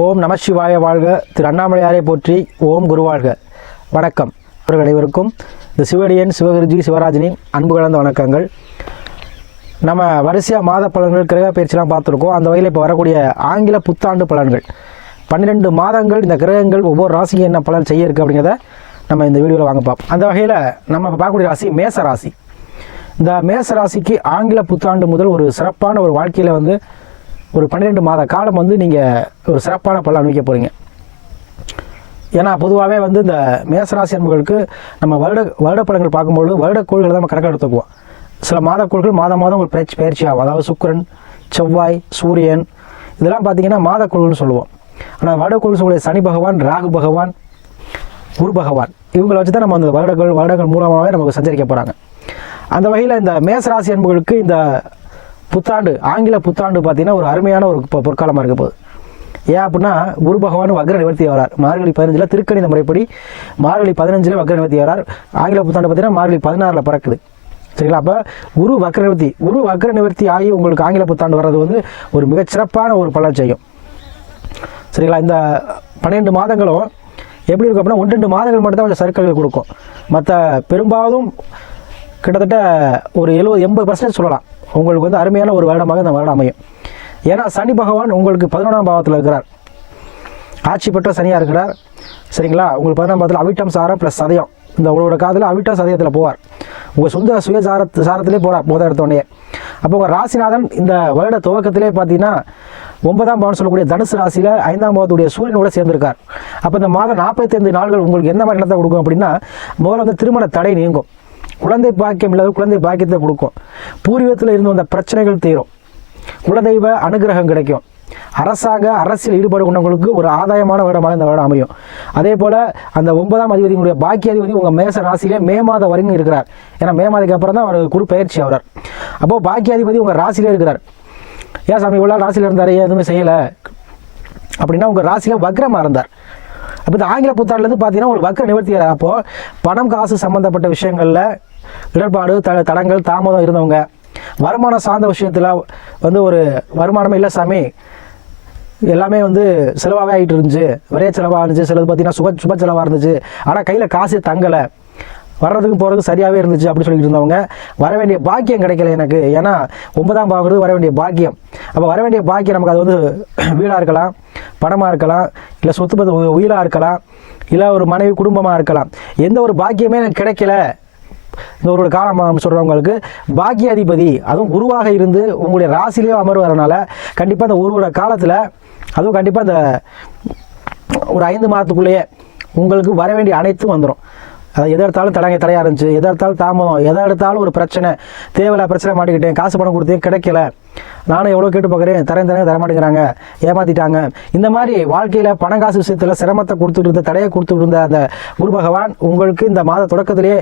ஓம் நம சிவாய வாழ்க. திரு அண்ணாமலையாரை போற்றி. ஓம் குருவாழ்க. வணக்கம் அவர்கள் அனைவருக்கும் இந்த சிவடியன் சிவகுருஜி சிவராஜனின் அன்பு கலந்த வணக்கங்கள். நம்ம வரிசையாக மாத பலன்கள் கிரக பயிற்சிலாம் பார்த்துருக்கோம். அந்த வகையில் இப்போ வரக்கூடிய ஆங்கில புத்தாண்டு பலன்கள் 12 மாதங்கள் இந்த கிரகங்கள் ஒவ்வொரு ராசிக்கு என்ன பலன் செய்ய இருக்குது அப்படிங்கிறத நம்ம இந்த வீடியோவில் வாங்க பார்ப்போம். அந்த வகையில் நம்ம பார்க்கக்கூடிய ராசி மேச ராசி. இந்த மேச ராசிக்கு ஆங்கில புத்தாண்டு முதல் ஒரு சிறப்பான ஒரு வாழ்க்கையில் ஒரு 12 மாத காலம் நீங்கள் ஒரு சிறப்பான பலன் அனுபவிக்க போகிறீங்க. ஏன்னா பொதுவாகவே இந்த மேசராசி என்பவர்களுக்கு நம்ம வருட பலன்கள் பார்க்கும்போது வருடக்கோள்களை தான் நம்ம கணக்கு எடுத்துக்குவோம். சில மாதக்கோள்கள் மாதம் ஒரு பயிற்சி ஆகும். அதாவது சுக்கிரன், செவ்வாய், சூரியன் இதெல்லாம் பார்த்தீங்கன்னா மாதக்கோள்னு சொல்லுவோம். ஆனால் வருடக்கோள் சொல்லக்கூடிய சனி பகவான், ராகு பகவான், குரு பகவான் இவங்களை வச்சு தான் நம்ம அந்த வருடங்கள் மூலமாகவே நமக்கு சஞ்சரிக்க போகிறாங்க. அந்த வகையில் இந்த மேசராசி என்பவர்களுக்கு இந்த புத்தாண்டு ஆங்கில புத்தாண்டு பார்த்தீங்கன்னா ஒரு அருமையான ஒரு பொற்காலமாக இருக்க போகுது. ஏன் அப்படின்னா குரு பகவான் வக்ர நிவர்த்தி வரார். மார்கழி 15 திருக்கணித முறைப்படி மார்கழி 15 வக்ர நிவர்த்தி வரார். ஆங்கில புத்தாண்டு பார்த்தீங்கன்னா மார்கழி 16 பிறக்குது. சரிங்களா? அப்போ குரு வக்ர நிவர்த்தி ஆகி உங்களுக்கு ஆங்கில புத்தாண்டு வர்றது ஒரு மிகச்சிறப்பான ஒரு பலன் செய்யும். சரிங்களா? இந்த 12 மாதங்களும் எப்படி இருக்கும் அப்படின்னா 1-2 மாதங்கள் மட்டும் தான் கொஞ்சம் சர்க்கிள்கள் கொடுக்கும். மற்ற பெரும்பாலும் கிட்டத்தட்ட ஒரு 70-80% சொல்லலாம் உங்களுக்கு அருமையான ஒரு வருடமாக இந்த வருடம் அமையும். ஏன்னா சனி பகவான் உங்களுக்கு 11ஆம் பாவத்தில் இருக்கிறார். ஆட்சி பெற்ற சனியாக இருக்கிறார். சரிங்களா? உங்களுக்கு 11ஆம் பாவத்தில் அவிட்டம் சாரம் ப்ளஸ் சதயம். இந்த உங்களோட காலத்தில் அவிட்டம் சதயத்தில் போவார். உங்கள் சொந்த சாரத்திலே போகிறார் முதல் எடுத்தோடனே. அப்போ உங்கள் ராசிநாதன் இந்த வருட துவக்கத்திலே பார்த்தீங்கன்னா 9ஆம் பாவம் சொல்லக்கூடிய தனுசு ராசியில் 5ஆம் பாவத்துடைய சூரியனோட சேர்ந்திருக்கார். அப்போ இந்த மாதம் 45 நாட்கள் உங்களுக்கு எந்த மாதிரி இடத்தை கொடுக்கும் அப்படின்னா முதல்ல திருமண தடை நீங்கும். குழந்தை பாக்கியம் இல்லாத குழந்தை பாக்கியத்தை கொடுக்கும். பூர்வீகத்தில் இருந்து வந்த பிரச்சனைகள் தீரும். குலதெய்வ அனுகிரகம் கிடைக்கும். அரசியல் ஈடுபாடு கொண்டவங்களுக்கு ஒரு ஆதாயமான வருடமாக இந்த வருடம் அமையும். அதே போல் அந்த 9ஆம் அதிபதியுடைய பாக்கிய அதிபதி உங்கள் மேச ராசியிலே மே மாதம் வரைக்கும் இருக்கிறார். ஏன்னா மே மாதத்துக்கு அப்புறம் தான் அவர் குரு பயிற்சி ஆகிறார். அப்போது பாக்கிய அதிபதி உங்கள் ராசியிலே இருக்கிறார். ஏன் சாமி இவ்வளோ ராசியில் இருந்தார், எதுவுமே செய்யலை அப்படின்னா உங்கள் ராசியில் வக்ரமாக இருந்தார். அப்போ இந்த ஆங்கில புத்தாண்டுலேருந்து பார்த்தீங்கன்னா ஒரு வக்ர நிவர்த்தி. அப்போது பணம் காசு சம்மந்தப்பட்ட விஷயங்களில் இடர்பாடு தடங்கள் தாமதம் இருந்தவங்க, வருமானம் சார்ந்த விஷயத்தில் ஒரு வருமானமே இல்லை சாமி, எல்லாமே செலவாகவே ஆகிட்டு இருந்துச்சு, ஒரே செலவாக இருந்துச்சு, சிலது பார்த்தீங்கன்னா சுப செலவாக இருந்துச்சு, ஆனால் கையில் காசு தங்கலை, வர்றதுக்கு போகிறதுக்கு சரியாகவே இருந்துச்சு அப்படின்னு சொல்லிட்டு இருந்தவங்க வர வேண்டிய பாக்கியம் கிடைக்கல எனக்கு. ஏன்னா 9ஆம் பாவங்கிறது வர வேண்டிய பாக்கியம். அப்போ வர வேண்டிய பாக்கியம் நமக்கு அது வீடாக இருக்கலாம், பணமாக இருக்கலாம், இல்லை சொத்து உயிராக இருக்கலாம், இல்லை ஒரு மனைவி குடும்பமாக இருக்கலாம். எந்த ஒரு பாக்கியமே எனக்கு கிடைக்கல இந்த ஒரு காலம் சொல்கிறவங்களுக்கு பாக்கிய அதிபதி அதுவும் குருவாக இருந்து உங்களுடைய ராசிலேயே அமர்வதனால கண்டிப்பாக அந்த ஒருவரோட காலத்தில் அதுவும் கண்டிப்பாக இந்த ஒரு 5 மாதத்துக்குள்ளேயே உங்களுக்கு வர வேண்டிய அனைத்தும் வந்துடும். அதை எதை எடுத்தாலும் தடையாக இருந்துச்சு, எதை எடுத்தாலும் தாமதம், எதை எடுத்தாலும் ஒரு பிரச்சனை, தேவையில்ல பிரச்சனை மாட்டிக்கிட்டேன், காசு பணம் கொடுத்தேன் கிடைக்கல, நானும் எவ்வளோ கேட்டு பார்க்குறேன் தரமாட்டேங்கிறாங்க, ஏமாற்றிட்டாங்க, இந்த மாதிரி வாழ்க்கையில் பணம் காசு விஷயத்தில் சிரமத்தை கொடுத்துட்டு இருந்த தடையை கொடுத்துட்டு இருந்த அந்த குரு பகவான் உங்களுக்கு இந்த மாத தொடக்கத்திலேயே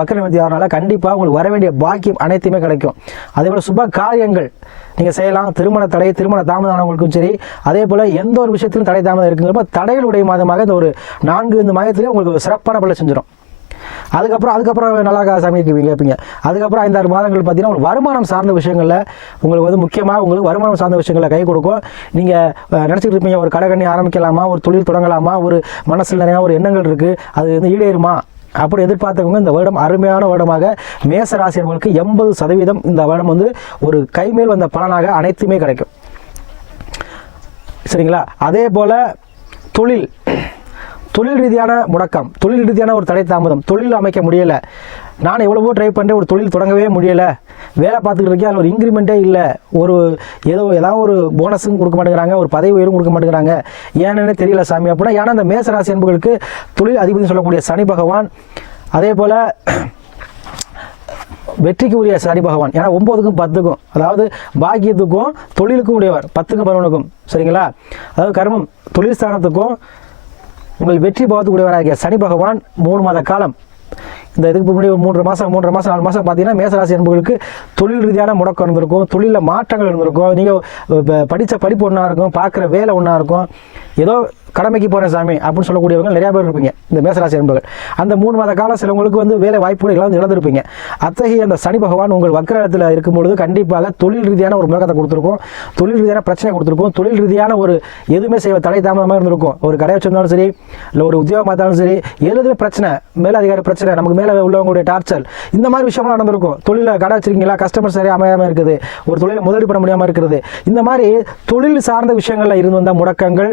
வக்ர நிவர்த்தி ஆகிறனால கண்டிப்பாக உங்களுக்கு வர வேண்டிய பாக்கியம் அனைத்துமே கிடைக்கும். அதே போல் சுப காரியங்கள் நீங்கள் செய்யலாம். திருமண தாமதம் ஆனவங்களுக்கும் சரி, அதே போல் எந்த ஒரு விஷயத்திலும் தடை தாமதம் இருக்குங்கிறப்ப தடைகளுடைய மாதமாக இந்த ஒரு 4 மாதத்திலே உங்களுக்கு சிறப்பான பலன் செஞ்சிடும். அதுக்கப்புறம் நல்லா சமைக்குவீங்க கேட்பீங்க. அதுக்கப்புறம் 5-6 மாதங்கள் பார்த்தீங்கன்னா உங்களுக்கு வருமானம் சார்ந்த விஷயங்களில் உங்களுக்கு முக்கியமாக உங்களுக்கு வருமானம் சார்ந்த விஷயங்களை கை கொடுக்கும். நீங்கள் நினச்சிட்டு இருப்பீங்க ஒரு கடை ஆரம்பிக்கலாமா, ஒரு தொழில் தொடங்கலாமா, ஒரு மனசில் நிறையா ஒரு எண்ணங்கள் இருக்குது, அது ஈடேறுமா அப்படி எதிர்பார்த்தவங்க இந்த வருடம் அருமையான வருடமாக மேச ராசியர்களுக்கு 80% இந்த வருடம் ஒரு கைமேல் வந்த பலனாக அனைத்துமே கிடைக்கும். சரிங்களா? அதே போல் தொழில் ரீதியான முடக்கம், தொழில் ரீதியான ஒரு தடை தாமதம், தொழில் அமைக்க முடியலை, நான் எவ்வளவோ ட்ரை பண்ணுறேன், ஒரு தொழில் தொடங்கவே முடியலை, வேலை பார்த்துக்கிட்டு இருக்கேன், அதில் ஒரு இன்க்ரிமெண்ட்டே இல்லை, ஏதாவது ஒரு போனஸும் கொடுக்க மாட்டேங்கிறாங்க, ஒரு பதவி உயர்வும் கொடுக்க மாட்டேங்கிறாங்க, ஏன்னு தெரியல சாமி அப்படின்னா. ஏன்னா இந்த மேசராசி என்பவர்களுக்கு தொழில் அதிபதி சொல்லக்கூடிய சனி பகவான், அதே போல் வெற்றிக்கு உரிய சனி பகவான், ஏன்னா 9க்கும் 10க்கும் அதாவது பாக்கியத்துக்கும் தொழிலுக்கும் உடையவர், 10க்கும் 11க்கும். சரிங்களா? அதாவது கர்மம் தொழில் ஸ்தானத்துக்கும் உங்கள் வெற்றி பாவத்துக்கு உடையவராகிய சனி பகவான் 3 மாத காலம் இந்த இதுக்கு முன்னாடி 3 மாதம் 4 மாதம் பார்த்தீங்கன்னா மேசராசி என்பவர்களுக்கு தொழில் ரீதியான முடக்கம் இருந்திருக்கும், தொழிலில் மாற்றங்கள் இருந்திருக்கும், நீங்கள் படித்த படிப்பு ஒன்றா இருக்கும், பார்க்குற வேலை ஒன்றா இருக்கும், ஏதோ கடமைக்கு போகிற சாமி அப்படின்னு சொல்லக்கூடியவங்க நிறையா பேர் இருப்பீங்க இந்த மேசராசி என்பவர்கள். அந்த 3 மாத காலம் சிலவங்களுக்கு வந்து வேலை வாய்ப்புகள் எல்லாம் இழந்திருப்பீங்க. அத்தகைய அந்த சனி பகவான் உங்கள் வக்கரத்தில் இருக்கும்பொழுது கண்டிப்பாக தொழில் ரீதியான ஒரு முழக்கத்தை கொடுத்துருக்கும், தொழில் ரீதியான பிரச்சனை கொடுத்துருக்கும், தொழில் ரீதியான ஒரு எதுவுமே செய்ய தடை தாமதமாக இருந்திருக்கும். ஒரு கடை வச்சிருந்தாலும் சரி, இல்லை ஒரு உத்தியோகம் பார்த்தாலும் சரி, எதுவுமே பிரச்சனை, மேலதிகாரி பிரச்சனை, நமக்கு மேலே உள்ளவங்களுடைய டார்ச்சர், இந்த மாதிரி விஷயம்லாம் நடந்திருக்கும். தொழிலில் கடை வச்சிருக்கீங்களா, கஸ்டமர் சரியாக அமையாமல் இருக்குது, ஒரு தொழிலை முதலீடு பண்ண முடியாமல் இருக்கிறது, இந்த மாதிரி தொழில் சார்ந்த விஷயங்கள்ல இருந்து வந்த முடக்கங்கள்,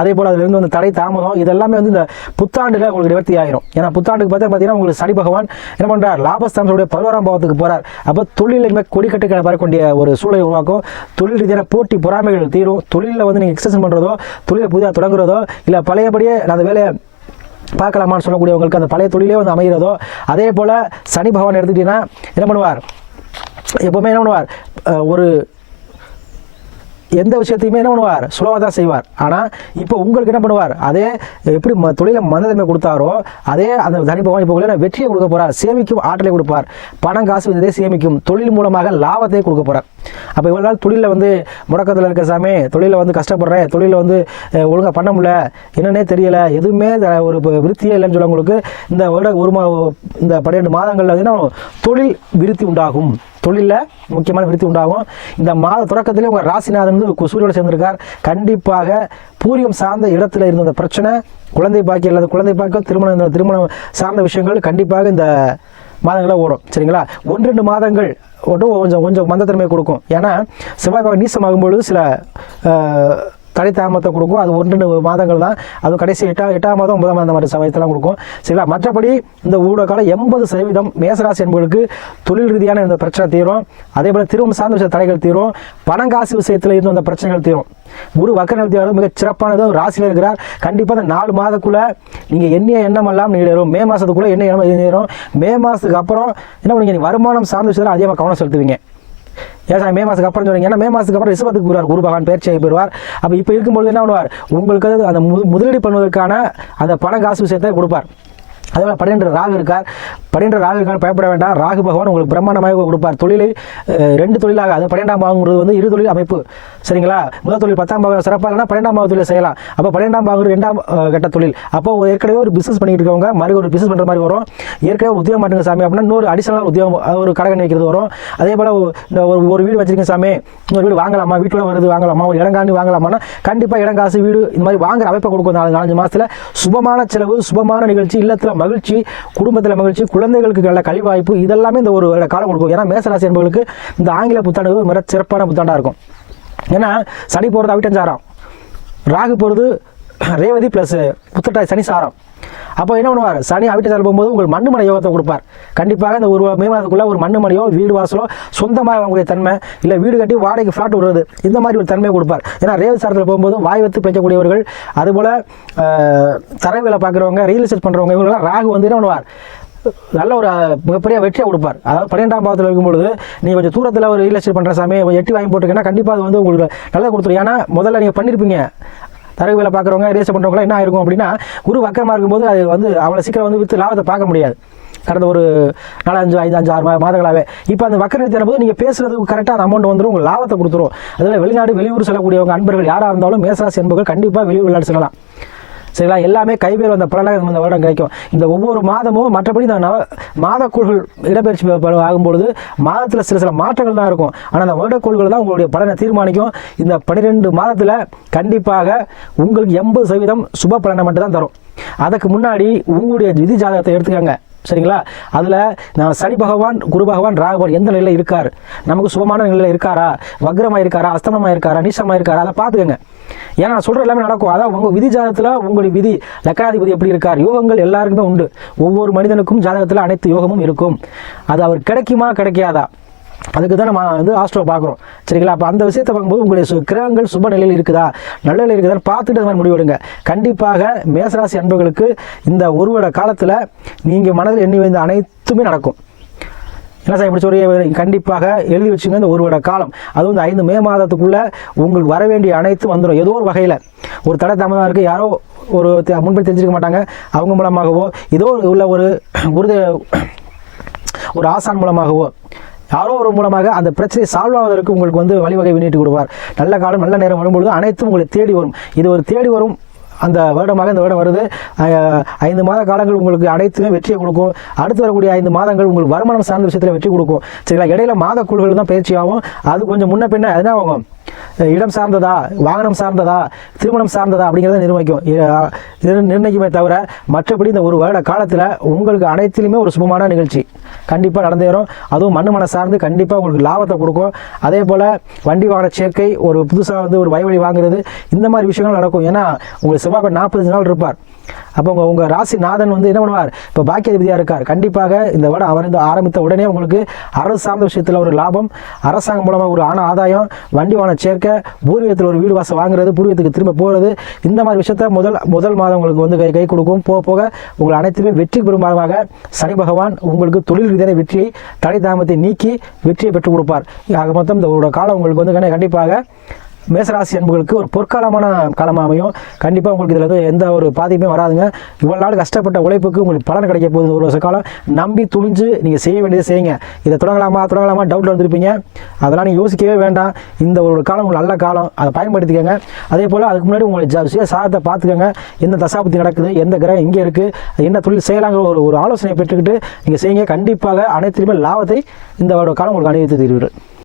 அதே போல் அதில் இருந்து வந்த தடை தாமதம், இதெல்லாமே வந்து இந்த புத்தாண்டுல உங்களுக்கு நிவர்த்தி ஆயிரும். ஏன்னா புத்தாண்டுக்கு பார்த்தீங்கன்னா உங்களுக்கு சனி பகவான் என்ன பண்றார், லாபஸ்தானத்துடைய 11ஆம் பாவத்துக்கு போறார். அப்போ தொழிலுமே கொடிக்கட்டுகளை வரக்கூடிய ஒரு சூழலை உருவாக்கும். தொழில் ரீதியான போட்டி பொறாமைகள் தீரும். தொழிலில் வந்து நீங்கள் எக்ஸ்டென்ஷன் பண்றதோ, தொழிலை புதிதாக தொடங்குறதோ, இல்லை பழையபடியே அந்த வேலையை பார்க்கலாமான்னு சொல்லக்கூடியவங்களுக்கு அந்த பழைய தொழிலே வந்து அமைகிறதோ, அதே போல் சனி பகவான் எடுத்துக்கிட்டீங்கன்னா என்ன பண்ணுவார், எப்பவுமே என்ன பண்ணுவார், ஒரு எந்த விஷயத்தையுமே என்ன பண்ணுவார், சுலவாக தான் செய்வார். ஆனால் இப்போ உங்களுக்கு என்ன பண்ணுவார், அதே எப்படி தொழிலை மனதன்மை கொடுத்தாரோ அதே அந்த சனி பகவான் இப்போ வெற்றியை கொடுக்க போகிறார். சேமிக்கும் ஆற்றலை கொடுப்பார். பணம் காசு இதே சேமிக்கும். தொழில் மூலமாக லாபத்தை கொடுக்க போகிறார். அப்போ இவ்வளோ நாள் தொழிலில் வந்து முடக்கத்தில் இருக்க சாமி, தொழிலில் வந்து கஷ்டப்படுறேன், தொழிலில் வந்து ஒழுங்காக பண்ண முடியல, என்னன்னே தெரியலை, எதுவுமே ஒரு விருத்தியே இல்லைன்னு சொல்லவங்களுக்கு இந்த இந்த 12 மாதங்களில் வந்து தொழில் விருத்தி உண்டாகும். தொழிலில் முக்கியமான விருத்தி உண்டாகும். இந்த மாத தொடக்கத்திலே உங்கள் ராசிநாதன் சூரியோடு சேர்ந்திருக்கார். கண்டிப்பாக பூரியம் சார்ந்த இடத்துல இருந்த அந்த பிரச்சனை, குழந்தை பாக்கியம் இல்லாத குழந்தை பாக்கியம், திருமணம் சார்ந்த விஷயங்கள் கண்டிப்பாக இந்த மாதங்களில் ஓடும். சரிங்களா, 1-2 மாதங்கள் கொஞ்சம் மந்தத்தன்மை கொடுக்கும். ஏன்னா செவ்வாய் நீசமாகும் பொழுது சில தடை தாமத்தை கொடுக்கும். அது 1-2 மாதங்கள் தான். அதுவும் கடைசி 8ஆம் மாதம் 9ஆம் மாதம் அந்த மாதிரி சமயத்தெல்லாம் கொடுக்கும். சரிங்களா, மற்றபடி இந்த ஊட காலம் 80% மேசராசி என்பவர்களுக்கு தொழில் ரீதியான இந்த பிரச்சனை தீரும். அதே போல் திருமணம் சார்ந்த விஷய தடைகள் தீரும். பணம் காசு விஷயத்தில் இருந்து அந்த பிரச்சனைகள் தீரும். குரு வக்கர நிவர்த்தியாளர் மிக சிறப்பானது ராசியில் இருக்கிறார். கண்டிப்பாக அந்த 4 மாதத்துக்குள்ள நீங்கள் எண்ணிய எண்ணம் எல்லாம் நீடும். மே மாதத்துக்குள்ள என்ன எண்ணம், மே மாதத்துக்கு அப்புறம் என்ன பண்ணுவீங்க, வருமானம் சார்ந்த விஷயத்தில் அதிகமாக கவனம் செலுத்துவீங்க. ஏன் மே மாதத்துக்கு அப்புறம் சொல்றீங்க, ஏன்னா மே மாதத்துக்கு அப்புறம் ரிஷபத்துக்கு போடுவார், குரு பகவான் பயிற்சியாகி போயிடுவார். அப்போ இப்போ இருக்கும்போது என்ன பண்ணுவார், உங்களுக்கு அந்த முதலீடு பண்ணுவதற்கான அந்த பண காசு விஷயத்தை கொடுப்பார். அதே போல் 12 ராகு இருக்கார். 12 ராகு இருக்கான்னு பயப்பட வேண்டாம். ராகு பகவான் உங்களுக்கு பிரம்மாண்டமாக கொடுப்பார். தொழிலை 2 தொழிலாக, அது 12ஆம் பாவங்கிறது வந்து 2 தொழில் அமைப்பு. சரிங்களா, முதல் தொழில் 10ஆம் பாவம் சிறப்பாக இல்லைனா 12ஆம் பாவ தொழில் செய்யலாம். அப்போ 12ஆம் பாவம் 2ஆம் கட்ட தொழில். அப்போ ஏற்கனவே ஒரு பிசினஸ் பண்ணிட்டு இருக்கவங்க மறுபடியும் ஒரு பிசினஸ் பண்ணுற மாதிரி வரும். ஏற்கனவே உத்தியோகம் பண்ணுங்க சாமி அப்படின்னா இன்னொரு அடிஷனலாக உத்தியோகம், ஒரு கடை வைக்கிறது வரும். அதே போல் ஒரு வீடு வச்சிருக்கேன் சாமி, இன்னொரு வீடு வாங்கலாமா, வீட்டில் வருது வாங்கலாமா, ஒரு இடங்காண்டி வாங்கலாமான்னா கண்டிப்பாக இடங்காசு வீடு இந்த மாதிரி வாங்குற அமைப்பை கொடுக்கும். 4-5 மாதத்தில் சுபமான செலவு, சுபமான நிகழ்ச்சி, இல்லத்தில் மகிழ்ச்சி, குடும்பத்தில் மகிழ்ச்சி, குழந்தைகளுக்கு நல்ல கல்வி வாய்ப்பு, இதெல்லாமே இந்த ஒரு காலம் கொடுக்கும். ஏன்னா மேசராசி என்பவர்களுக்கு இந்த ஆங்கில புத்தாண்டு மிக சிறப்பான புத்தாண்டாக இருக்கும். ஏன்னா சனி போகிறது அவிட்டஞ்சாரம், ராகு போகிறது ரேவதி ப்ளஸ் புத்தட்டாய் சனி சாரம். அப்போ என்ன பண்ணுவார், சனி அவிட்டஞ்சாரம் போகும்போது உங்களுக்கு மண்ணுமனை யோகத்தை கொடுப்பார். கண்டிப்பாக இந்த ஒரு மே மாதத்துக்குள்ள ஒரு மண்ணுமனையோ வீடு வாசலோ சொந்தமாக வாங்கக்கூடிய தன்மை, இல்லை வீடு கட்டி வாடகைக்கு ஃப்ளாட் விடுறது, இந்த மாதிரி ஒரு தன்மையை கொடுப்பார். ஏன்னா ரேவதி சாரத்தில் போகும்போது வாய் வைத்து பேசக்கூடியவர்கள், அதுபோல் தரை வேலை பார்க்குறவங்க, ரியல் எஸ்டேட் பண்ணுறவங்க, இவங்களாம் ராகு வந்து என்ன பண்ணுவார், நல்ல ஒரு மிகப்பெரிய வெற்றியை கொடுப்பார். அதாவது 12ஆம் பாவத்தில் இருக்கும்பொழுது நீங்கள் கொஞ்சம் தூரத்தில் ஒரு ரியல் எஸ்டேட் பண்ணுற சாமி எட்டி வாங்கி போட்டுருக்கீங்கன்னா கண்டிப்பாக அது வந்து உங்களுக்கு நல்லா கொடுத்துரும். ஏன்னா முதல்ல நீங்கள் பண்ணியிருப்பீங்க, தரகு வேலை பார்க்குறவங்க ரேஸ் பண்ணுறவங்களாம் என்ன ஆயிருக்கும் அப்படின்னா, குரு வக்கரமாக இருக்கும்போது அது வந்து அவ்வளோ சீக்கிரம் வந்து விற்று லாபத்தை பார்க்க முடியாது. கடந்த ஒரு 4-5-6 மாதங்களாகவே இப்போ அந்த வக்கர நிறுத்தின போது நீங்கள் பேசுறதுக்கு கரெக்டாக அந்த அமௌண்ட் வந்துடும், உங்களுக்கு லாபத்தை கொடுத்துரும். அதில் வெளிநாடு வெளியூர் செல்லக்கூடியவங்க அன்பர்கள் யாராக இருந்தாலும் மேசராசி என்பவர்கள் கண்டிப்பாக வெளியூர் விளையாட்டு செல்லலாம். சரிங்களா, எல்லாமே கைவேறு வந்த பலனாக இந்த வருடம் கிடைக்கும். இந்த ஒவ்வொரு மாதமும் மற்றபடி இந்த மாதக்கூழ்கள் இடப்பெயர்ச்சி ஆகும்பொழுது மாதத்தில் சில மாற்றங்கள் தான் இருக்கும். ஆனால் அந்த வருடக்கூழ்கள் தான் உங்களுடைய பலனை தீர்மானிக்கும். இந்த 12 மாதத்தில் கண்டிப்பாக உங்களுக்கு 80% சுப பலனை மட்டும் தான் தரும். அதுக்கு முன்னாடி உங்களுடைய விதி ஜாதகத்தை எடுத்துக்கோங்க. சரிங்களா, அதில் நான் சனி பகவான், குரு பகவான், ராகு பகவான் எந்த நிலையில் இருக்கார், நமக்கு சுபமான நிலையில் இருக்காரா, வக்ரமாக இருக்காரா, அஸ்தமமாக இருக்காரா, நீசமாக இருக்காரா, அதை பார்த்துக்கோங்க. ஏன்னா நான் சொல்கிற எல்லாமே நடக்கும். அதான் உங்கள் விதி ஜாதகத்தில் உங்களுடைய விதி லக்னாதிபதி எப்படி இருக்கார், யோகங்கள் எல்லாருக்குமே உண்டு. ஒவ்வொரு மனிதனுக்கும் ஜாதகத்தில் அனைத்து யோகமும் இருக்கும். அது அவர் கிடைக்குமா கிடைக்காதா, அதுக்கு தான் நம்ம வந்து ஆஸ்ட்ரோ பார்க்குறோம். சரிங்களா, அப்போ அந்த விஷயத்தை பார்க்கும்போது உங்களுடைய கிரகங்கள் சுப நிலையில் இருக்குதா, நல்ல நிலையில் இருக்குதான்னு பார்த்துட்டு அது மாதிரி முடிவெடுங்க. கண்டிப்பாக மேசராசி அன்பர்களுக்கு இந்த ஒரு வருட காலத்தில் நீங்கள் மனதில் எண்ணி வைந்த அனைத்துமே நடக்கும். என்ன சார் இப்படி சொல்லி கண்டிப்பாக எழுதி வச்சுங்க. இந்த ஒரு வருட காலம், அதுவும் இந்த 5 மே மாதத்துக்குள்ளே உங்களுக்கு வர வேண்டிய அனைத்தும் வந்துடும். ஏதோ ஒரு வகையில் ஒரு தடை தாமதம் இருக்குது, யாரோ ஒரு முன்பே தெரிஞ்சிருக்க மாட்டாங்க, அவங்க மூலமாகவோ ஏதோ உள்ள ஒரு ஆசான் மூலமாகவோ யாரோ ஒரு மூலமாக அந்த பிரச்சனையை சால்வ் ஆவதற்கு உங்களுக்கு வந்து வழிவகை நீட்டு கொடுப்பார். நல்ல காலம் நல்ல நேரம் வரும்பொழுது அனைத்தும் உங்களை தேடி வரும். இது ஒரு தேடி வரும் அந்த வருடமாக இந்த வருடம் வருது. 5 மாத காலங்கள் உங்களுக்கு அனைத்துமே வெற்றியை கொடுக்கும். அடுத்து வரக்கூடிய 5 மாதங்கள் உங்களுக்கு வருமானம் சார்ந்த விஷயத்தில் வெற்றி கொடுக்கும். சரிங்களா? இடையில மாத குழுக்கள் தான் பயிற்சி ஆகும். அது கொஞ்சம் முன்ன பின்ன என்ன ஆகும், இடம் சார்ந்ததா, வாகனம் சார்ந்ததா, திருமணம் சார்ந்ததா அப்படிங்கிறத நிர்ணயிக்குமே தவிர மற்றபடி இந்த ஒரு வருட காலத்தில் உங்களுக்கு அனைத்திலுமே ஒரு சுபமான நிகழ்ச்சி கண்டிப்பாக நடந்தேறும். அதுவும் மண்ணு சார்ந்து கண்டிப்பாக உங்களுக்கு லாபத்தை கொடுக்கும். அதே போல் வண்டி வாகன சேர்க்கை, ஒரு புதுசாக ஒரு வயவழி வாங்குறது, இந்த மாதிரி விஷயங்கள் நடக்கும். ஏன்னா உங்களுக்கு செவ்வாய் 45 நாள் இருப்பார். அப்போ உங்கள் ராசி நாதன் என்ன பண்ணுவார், இப்போ பாக்கியாதிபதியாக இருக்கார். கண்டிப்பாக இந்த வருடம் அவர் ஆரம்பித்த உடனே உங்களுக்கு அரசு சார்ந்த விஷயத்தில் ஒரு லாபம், அரசாங்கம் மூலமாக ஒரு ஆதாயம், வண்டி வாகன சேர்க்கை, பூர்வீகத்தில் ஒரு வீடு வாசல் வாங்குறது, பூர்வீகத்துக்கு திரும்ப போகிறது, இந்த மாதிரி விஷயத்த முதல் மாதம் உங்களுக்கு கை கொடுக்கும். போக போக உங்கள் அனைத்துமே வெற்றி பெறுமாக சனி பகவான் உங்களுக்கு தொழில் ரீதியான வெற்றியை, தடை தாமத்தை நீக்கி வெற்றியை பெற்றுக் கொடுப்பார். ஆக மொத்தம் இந்த ஒரு காலம் உங்களுக்கு கண்டிப்பாக மேசராசி அன்புகளுக்கு ஒரு பொற்காலமான காலமாக அமையும். கண்டிப்பாக உங்களுக்கு இதில் எந்த ஒரு பாதிப்புமே வராதுங்க. இவ்வளோ நாள் கஷ்டப்பட்ட உழைப்புக்கு உங்களுக்கு பலன் கிடைக்க போகுது. ஒரு வருஷ காலம் நம்பி துணிஞ்சு நீங்கள் செய்ய வேண்டியதை செய்யுங்க. இதை தொடங்கலாமா டவுட்டில் வந்திருப்பீங்க. அதெல்லாம் நீங்கள் யோசிக்கவே வேண்டாம். இந்த ஒரு காலம் உங்களுக்கு நல்ல காலம், அதை பயன்படுத்திக்கோங்க. அதே போல் அதுக்கு முன்னாடி உங்களை சுய சாதத்தை பார்த்துக்கோங்க. எந்த தசாபுத்தி நடக்குது, எந்த கிரகம் எங்கே இருக்குது, என்ன தொழில் செய்யலாங்கிற ஒரு ஆலோசனை பெற்றுக்கிட்டு நீங்கள் செய்யுங்க. கண்டிப்பாக அனைத்திலுமே லாபத்தை இந்த ஒரு காலம் உங்களுக்கு அனுபவித்து தருவீர்கள்.